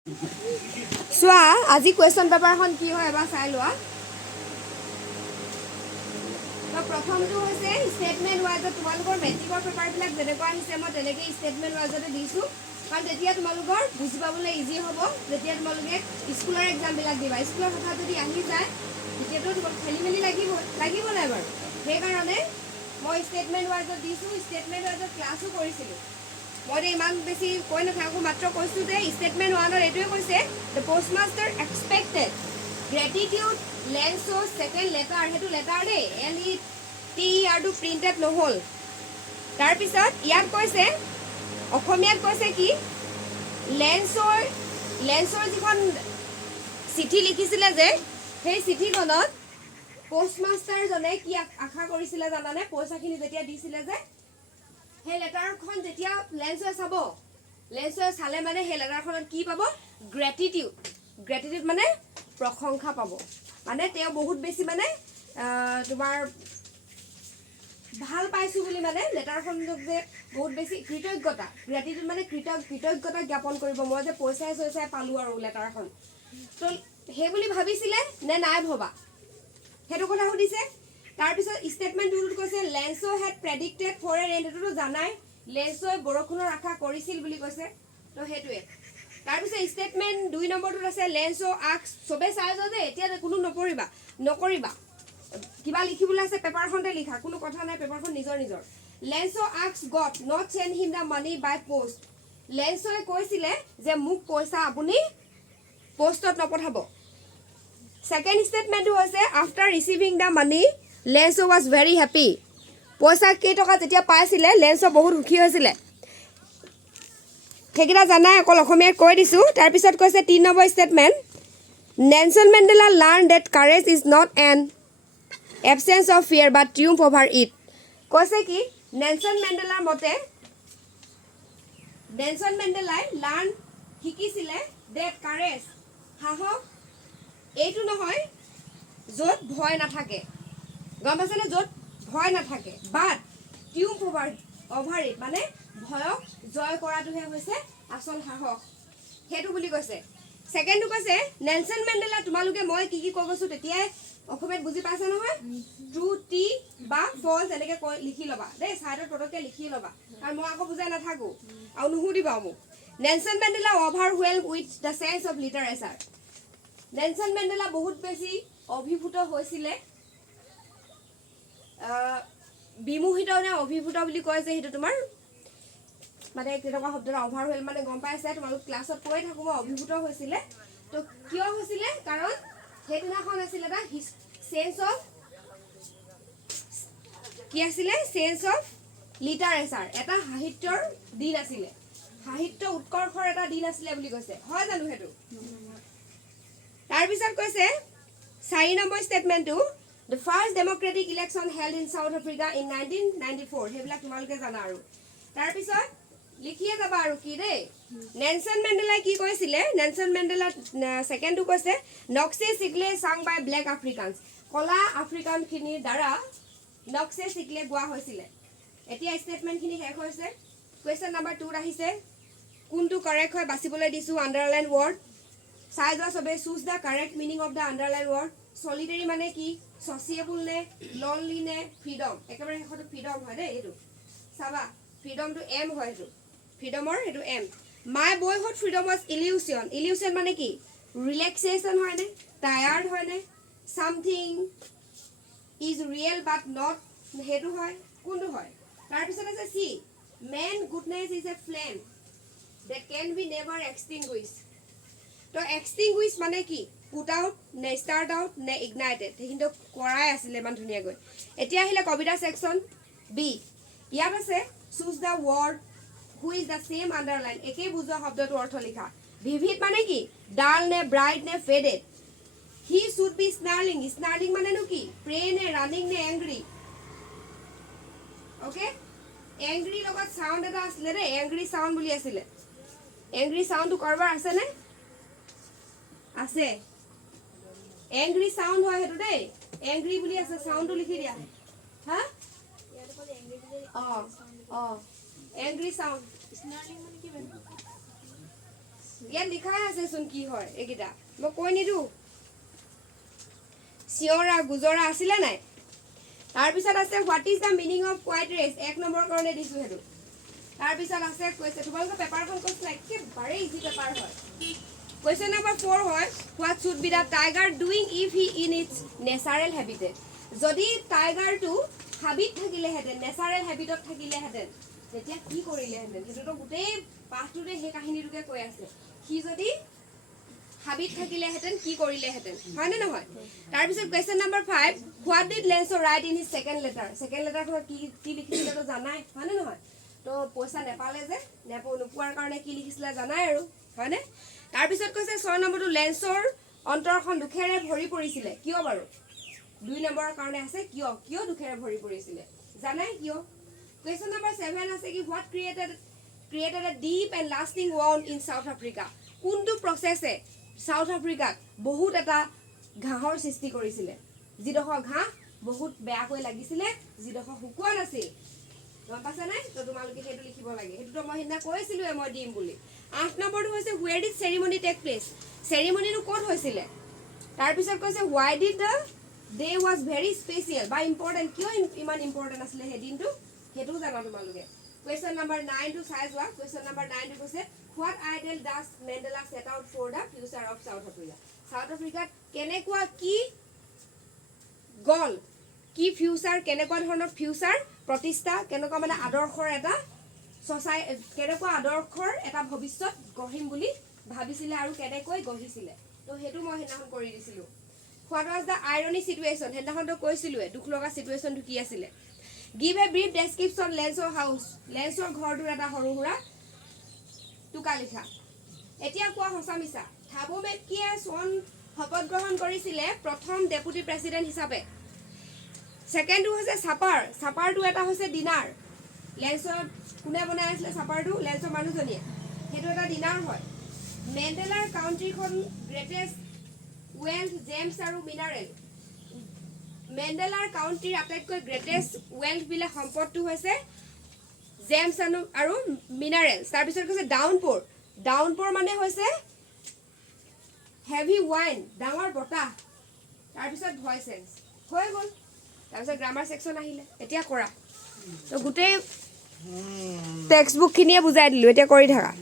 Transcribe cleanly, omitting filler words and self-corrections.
চোৱা আজি কুৱেশ্যন পেপাৰখন কি হয় এবাৰ চাই লোৱা তো প্ৰথমটো হৈছে ষ্টেটমেণ্ট ৱাইজত তোমালোকৰ মেট্ৰিকৰ পেপাৰবিলাক যেনেকুৱা আহিছে মই তেনেকৈ ষ্টেটমেণ্ট ৱাইজতে দিছোঁ কাৰণ তেতিয়া তোমালোকৰ বুজি পাবলৈ ইজি হ'ব যেতিয়া তোমালোকে স্কুলৰ এক্সামবিলাক দিবা স্কুলৰ কথা যদি আহি যায় তেতিয়াতো তোমাক খেলি মেলি লাগিব নাই বাৰু সেইকাৰণে মই ষ্টেটমেণ্ট ৱাইজত দিছোঁ ষ্টেটমেণ্ট ৱাইজত ক্লাছো কৰিছিলোঁ মই ইমান বেছি কৈ নাথাকোঁ মাত্ৰ কৈছোঁ যে ষ্টেটমেণ্ট ওৱানত এইটোৱে কৈছে the postmaster expected gratitude Lencho's second letter সেইটো লেটাৰ দেই LETERটো প্ৰিণ্টেড নহ'ল তাৰপিছত ইয়াত কৈছে অসমীয়াত কৈছে কি লেণ্ড শ্ব'ৰ যিখন চিঠি লিখিছিলে যে সেই চিঠিখনত পোষ্টমাষ্টাৰজনে কি আশা কৰিছিলে জানানে পইচাখিনি যেতিয়া দিছিলে যে সেই লেটাৰখন যেতিয়া লেণ্ড শ্ব'য়ে চাব লেণ্ড শ্ব'য়ে চালে মানে সেই লেটাৰখনত কি পাব গ্ৰেটিটিউড মানে প্ৰশংসা পাব মানে তেওঁ বহুত বেছি মানে তোমাৰ ভাল পাইছোঁ বুলি মানে লেটাৰখনক যে বহুত বেছি কৃতজ্ঞতা গ্ৰেটিটিউড মানে কৃতজ্ঞতা জ্ঞাপন কৰিব মই যে পইচাই চইচাই পালোঁ আৰু লেটাৰখন তো সেই বুলি ভাবিছিলে নে নাই ভবা সেইটো কথা সুধিছে তাৰপিছত ষ্টেটমেণ্ট টুত কৈছে Lencho' had predicted for a rain সেইটোতো জানাই লেণ্ড শ্ব'য়ে বৰষুণৰ আশা কৰিছিল বুলি কৈছে তো সেইটোৱে তাৰপিছত ষ্টেটমেণ্ট 2 নম্বৰটোত আছে লেণ্ড শ্ব' আক্স চবেই চাই যোৱা যে এতিয়া কোনো নকৰিবা কিবা লিখিবলৈ আছে পেপাৰখনতে লিখা কোনো কথা নাই পেপাৰখন নিজৰ Lencho' asks God not send him the money by post লেণ্ড শ্ব'য়ে কৈছিলে যে মোক পইচা আপুনি পোষ্টত নপঠাব ছেকেণ্ড ষ্টেটমেণ্টটো হৈছে after receiving the money land show' was very happy পইচা কেইটকা যেতিয়া পাইছিলে লেণ্ড শ্ব' বহুত সুখী হৈছিলে সেইকেইটা জানাই অকল অসমীয়াত কৈ দিছোঁ তাৰপিছত কৈছে 3 নম্বৰ statement Nelson Mandela learn that courage is not an absence of fear but triumph over it কৈছে কি নেলছন মেণ্ডেলাৰ মতে নেলছন মেণ্ডেলাই শিকিছিলে ডেট কাৰেজ সাহস এইটো নহয় য'ত ভয় নাথাকে গম পাইছেনে য'ত ভয় নাথাকে বাট ট্ৰিউম্ফ অভাৰ ইট মানে ভয়ক জয় কৰাটোহে হৈছে আচল সাহস সেইটো বুলি কৈছে ছেকেণ্ডটো কৈছে নেলছন মেণ্ডেলা তোমালোকে মই কি কৈ গৈছোঁ তেতিয়াই অসমীয়াত বুজি পাইছে নহয় ট্ৰু টি বা ফলছ এনেকৈ লিখি ল'বা দেই ছাইডত পটককৈ লিখি ল'বা কাৰণ মই আকৌ বুজাই নাথাকোঁ আৰু নুসুধিবা মোক Nelson Mandela overwhelm with the sense of literature Nelson Mandela বহুত বেছি অভিভূত হৈছিলে বিমোহিত নে অভিভূত বুলি কয় যে সেইটো তোমাৰ মানে তেনেকুৱা শব্দটা অভাৰৱেল মানে গম পাইছে তোমালোক ক্লাছত কৈ থাকোঁ মই অভিভূত হৈছিলে তো কিয় হৈছিলে কাৰণ সেইদিনাখন আছিলে এটা চেঞ্চ অফ লিটাৰেচাৰ এটা সাহিত্যৰ দিন আছিলে সাহিত্য উৎকৰ্ষৰ এটা দিন আছিলে বুলি কৈছে হয় জানো সেইটো তাৰপিছত কৈছে 4 নম্বৰ ষ্টেটমেণ্টটো the first democratic election held in South Africa in 1994 সেইবিলাক তোমালোকে জানা আৰু তাৰপিছত লিখিয়ে যাবা আৰু কি দেই নেলছন মেণ্ডেলাই কি কৈছিলে নেলছন মেণ্ডেলা ছেকেণ্ডটো কৈছে নক্সে চিগলে চাং বাই ব্লেক আফ্ৰিকানছ কলা আফ্ৰিকানখিনিৰ দ্বাৰা নক্সে চিগলে গোৱা হৈছিলে এতিয়া ষ্টেটমেণ্টখিনি শেষ হৈছে কুৱেশ্যন নম্বৰ 2 আহিছে কোনটো কাৰেক্ট হয় বাচিবলৈ দিছোঁ আণ্ডাৰলাইন ৱৰ্ড চাই যোৱা চবেই choose the correct meaning of the underline word solitary মানে কি ছচিয়েবল নে লনলি নে ফ্ৰীডম একেবাৰে শেষতো ফ্ৰীডম হয় দেই এইটো চাবা ফ্ৰীডমটো এম হয় সেইটো ফ্ৰীডমৰ সেইটো am my boyhood freedom was illusion মানে কি ৰিলেক্সেশ্যন হয়নে টায়াৰ্ড হয়নে something is real but not সেইটো হয় কোনটো হয় তাৰপিছত আছে C man goodness is a flame that can be never extinguished তো এক্সটিংগুইছ মানে কি পুট আউট নে ষ্টাৰ্ট আউট নে ইগনাইটেড সেইখিনি কৰাই আছিলে ইমান ধুনীয়াকৈ এতিয়া আহিলে কবিতা ছেকশ্যন বি ইয়াত আছে choose the word who is the same underline একেই বুজোৱা শব্দটো অৰ্থ লিখা ভিভিড মানে কি ডাল নে ব্ৰাইট নে faded he should be snarling মানেনো কি প্ৰে নে ৰানিং নে এংগ্ৰি অ'কে এংগ্ৰি লগত চাউণ্ড এটা আছিলে দেই এংগ্ৰি চাউণ্ড বুলি আছিলে এংগ্ৰি চাউণ্ডটো কাৰোবাৰ আছেনে আছে এংগ্ৰি চাউণ্ড হয় সেইটো দেই এংগ্ৰি বুলি আছে চাউণ্ডটো লিখি দিয়া হা অঁ এংগ্ৰি চাউণ্ড ইয়াত লিখাই আছেচোন কি হয় এইকেইটা মই কৈ নিদিওঁ চিঞৰা গুজৰা আছিলে নাই তাৰপিছত আছে what is the meaning of quite race 1 নম্বৰৰ কাৰণে দিছোঁ সেইটো তাৰপিছত আছে কৈছে তোমালোকৰ পেপাৰখন কৈছে একেবাৰে ইজি পেপাৰ হয় Question number 4 হয় what should be the tiger doing if he in its natural habitat যদি টাইগাৰটো হাবিত থাকিলেহেঁতেন নেচাৰেল হেবিটত থাকিলেহেঁতেন তেতিয়া কি কৰিলেহেঁতেন সেইটোতো গোটেই পাঠটোতে সেই কাহিনীটোকে কৈ আছে সি যদি হাবিত থাকিলেহেঁতেন কি কৰিলেহেঁতেন হয়নে নহয় তাৰপিছত question number 5 what did Lencho write in his second লেটাৰখনত কি লিখিছিলে তো জানাই হয়নে নহয় তো পইচা নেপালে যে নোপোৱাৰ কাৰণে কি লিখিছিলে জানাই আৰু হয়নে তাৰপিছত কৈছে 6 নম্বৰটো লেন্সৰ অন্তৰখন দুখেৰে ভৰি পৰিছিলে কিয় বাৰু 2 নম্বৰৰ কাৰণে আছে কিয় দুখেৰে ভৰি পৰিছিলে জানাই কিয় কুৱেশ্যন নম্বৰ 7 আছে কি what created a deep and lasting wound in south Africa কোনটো প্ৰচেছে সাউথ আফ্ৰিকাত বহুত এটা ঘাঁহৰ সৃষ্টি কৰিছিলে যিডোখৰ ঘাঁহ বহুত বেয়াকৈ লাগিছিলে যিডোখৰ শুকোৱা নাছিল গম পাইছা নাই তো তোমালোকে সেইটো লিখিব লাগে সেইটোতো মই সিদিনা কৈছিলোৱে মই দিম বুলি 8 নম্বৰটো হৈছে where did ceremony take place ceremonyটো ক'ত হৈছিলে তাৰপিছত কৈছে why did the day was very special বা important কিয় ইমান ইম্পৰ্টেন্ট আছিলে সেই দিনটো সেইটো জানা তোমালোকে question number 9 টো চাই যোৱা question number 9 টো কৈছে what ideal does Mandela set out for the future of South Africa South Africa কেনেকুৱা কি গল কি ফিউচাৰ কেনেকুৱা ধৰণৰ ফিউচাৰ প্ৰতিষ্ঠা কেনেকুৱা মানে আদৰ্শৰ এটা কেনেকুৱা আদৰ্শৰ এটা ভৱিষ্যত গঢ়িম বুলি ভাবিছিলে আৰু কেনেকৈ গঢ়িছিলে তো সেইটো মই হিনাখন কৰি দিছিলোঁ what was the irony situation সেইদিনাখনতো কৈছিলোঁৱে দুখ লগা চিটুৱেশ্যনটো কি আছিলে গিভ এ ব্ৰিফ ডেছক্ৰিপশ্যন লেন্সৰ হাউচ লেন্সৰ ঘৰটোৰ এটা সৰু সুৰা টোকা লিখা এতিয়া কোৱা সঁচা মিছা থাবো মেক্কিয়ে চন শপত গ্ৰহণ কৰিছিলে প্ৰথম ডেপুটি প্ৰেছিডেণ্ট হিচাপে ছেকেণ্ডটো হৈছে চাপাৰটো এটা হৈছে ডিনাৰ লেন্সৰ কোনে বনাই আছিলে চাপাৰটো লেন্সৰ মানুহজনীয়ে সেইটো এটা ডিনাৰ হয় মেণ্ডেলাৰ কাউণ্ট্ৰিখন গ্ৰেটেষ্ট ৱেল্থ জেমছ আৰু মিনাৰেল মেণ্ডেলাৰ কাউণ্ট্ৰিৰ আটাইতকৈ গ্ৰেটেষ্ট ৱেল্থ বিলাক সম্পদটো হৈছে জেমছ আৰু মিনাৰেলছ তাৰপিছত কৈছে ডাউনপ'ৰ মানে হৈছে হেভি ৱাইন ডাঙৰ বতাহ তাৰপিছত ভইচেছ হৈ গ'ল তাৰপিছত গ্ৰামাৰ ছেকশ্যন আহিলে এতিয়া কৰা তো গোটেই টেক্সট বুকখিনিয়ে বুজাই দিলোঁ এতিয়া কৰি থাকা